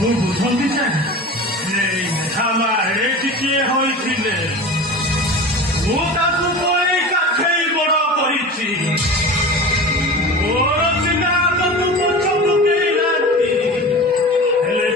ମୁଁ ବୁଝନ୍ତି ଯେ ଏଇ ମେଘାମା ଟିକିଏ ହୋଇଥିଲେ ମୁଁ ତାକୁ କହି କାଖେଇ ବଡ଼ କରିଛି।